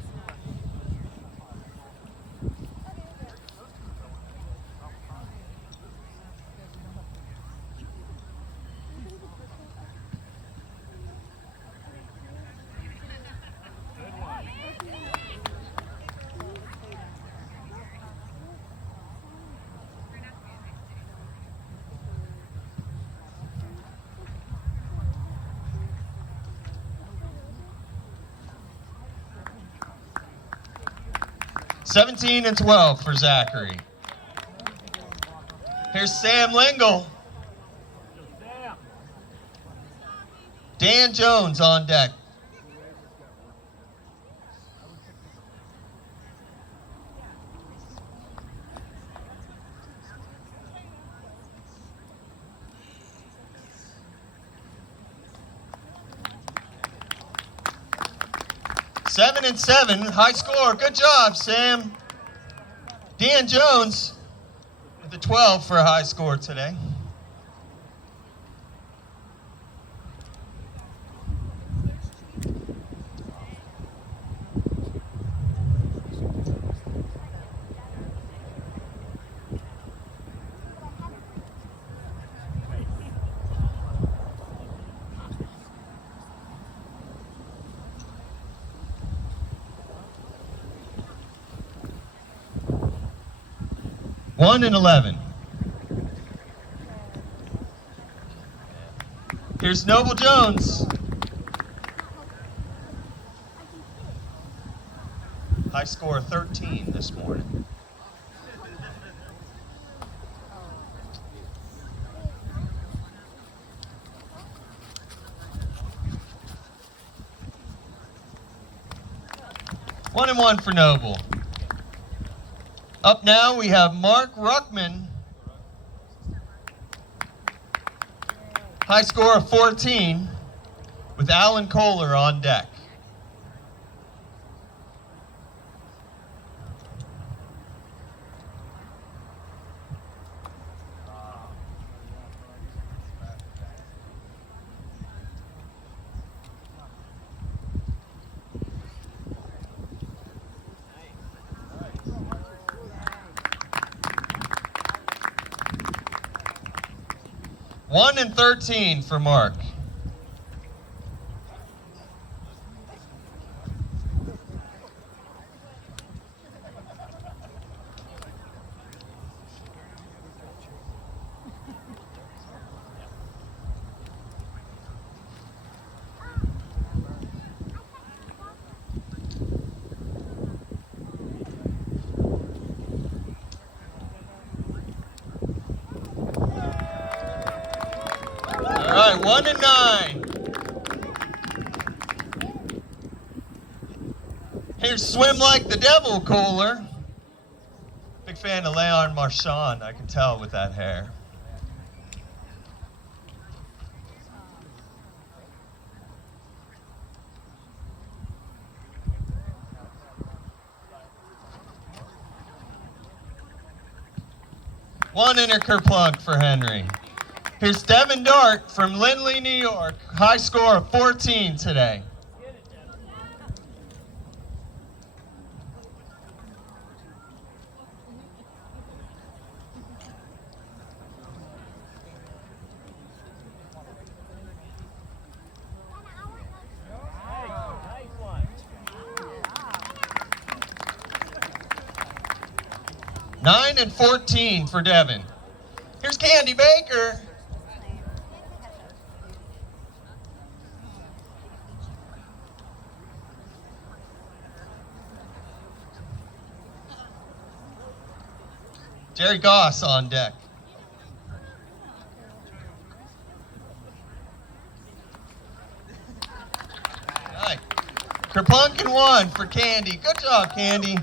$17 and 12 for Zachary. Here's Sam Lingle. Dan Jones on deck. 7-7, high score. Good job, Sam. Dan Jones with the 12 for a high score today. One and 11. Here's Noble Jones. High score 13 this morning. One and 1 for Noble. Up now we have Mark Ruckman. High score of 14 with Alan Kohler on deck. One and 13 for Mark. All right, 1 and 9. Here's Swim Like the Devil, Kohler. Big fan of Leon Marchand, I can tell with that hair. One inner kerplunk for Henry. Here's Devin Dart from Lindley, New York. High score of 14 today. Nine and 14 for Devin. Here's Candy Baker. Jerry Goss on deck. All right. Kerplunk and 1 for Candy. Good job, Candy.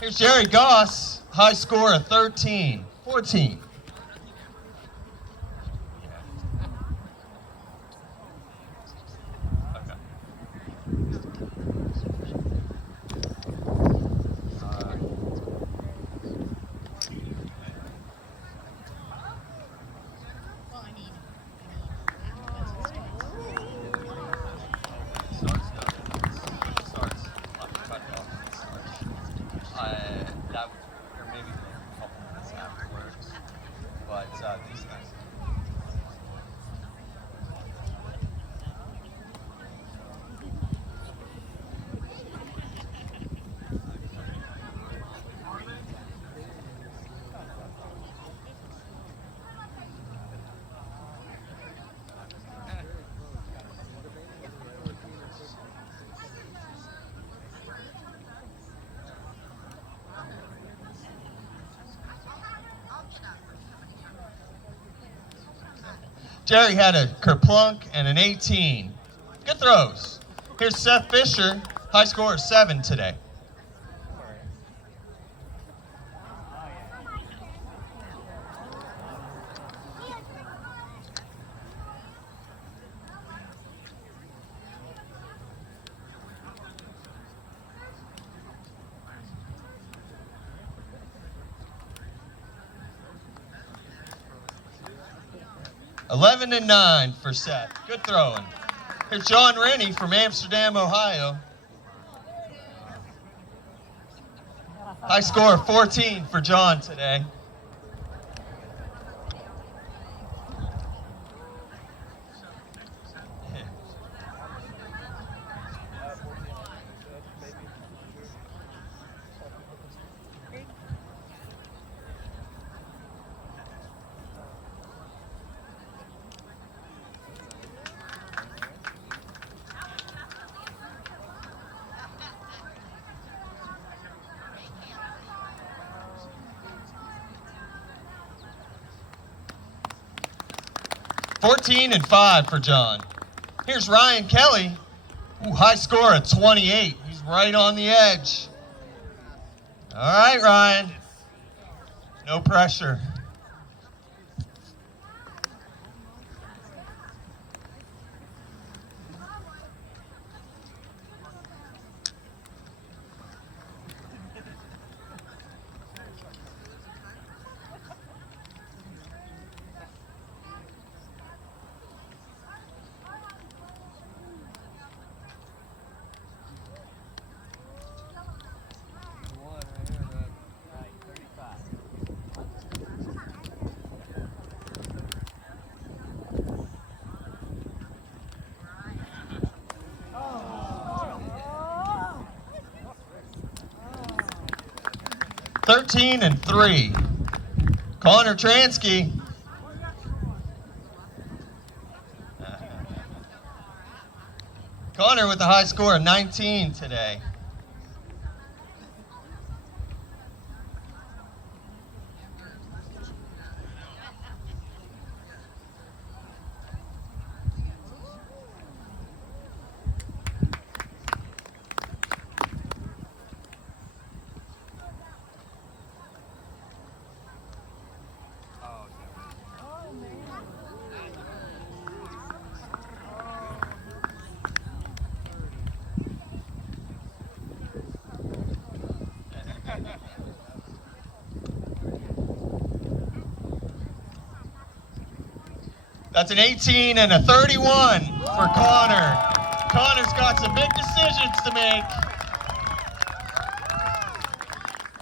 Here's Jerry Goss. High score of 13, 14. These guys. Jerry had a kerplunk and an 18. Good throws. Here's Seth Fisher, high score of 7 today. 11-9 for Seth. Good throwing. Here's John Rennie from Amsterdam, Ohio. High score of 14 for John today. (14-5 for John. Here's Ryan Kelly. Ooh, high score of 28. He's right on the edge. All right, Ryan. No pressure. (13-3). Connor Transky. Connor with the high score of 19 today. That's an 18 and a 31 for Connor. Connor's got some big decisions to make.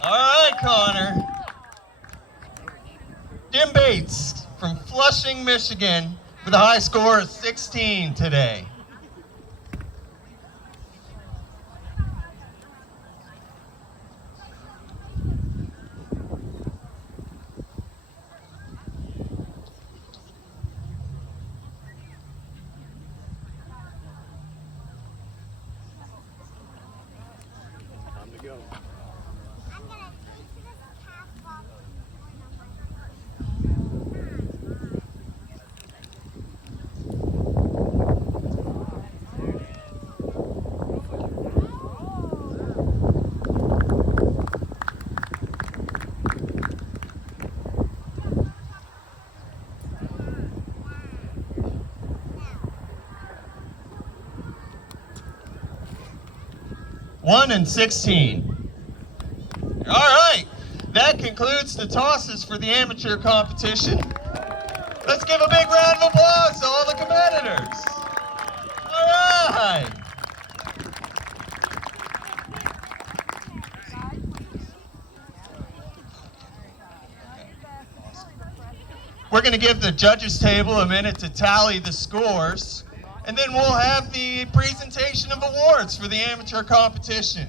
All right, Connor. Jim Bates from Flushing, Michigan with a high score of 16 today. I'm gonna take this half off. (1 and 16). All right, that concludes the tosses for the amateur competition. Let's give a big round of applause to all the competitors. All right. We're going to give the judges table a minute to tally the scores, and then we'll have the presentation of awards for the amateur competition.